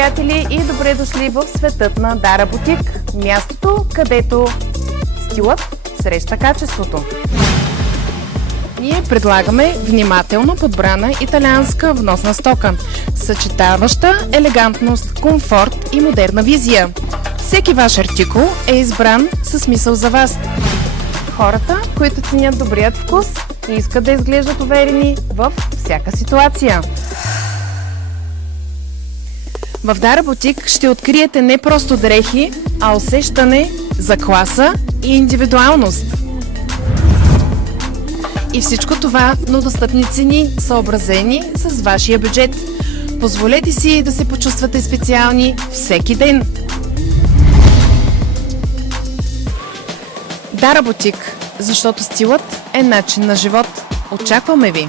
приятели, и добре дошли в светът на Дара Бутик, мястото, където стилът среща качеството. Ние предлагаме внимателно подбрана италианска вносна стока, съчетаваща елегантност, комфорт и модерна визия. Всеки ваш артикул е избран със смисъл за вас. Хората, които ценят добрият вкус и искат да изглеждат уверени във всяка ситуация. В Дара Бутик ще откриете не просто дрехи, а усещане за класа и индивидуалност. И всичко това на достъпни цени, съобразени с вашия бюджет. Позволете си да се почувствате специални всеки ден. Дара Бутик, защото стилът е начин на живот. Очакваме ви!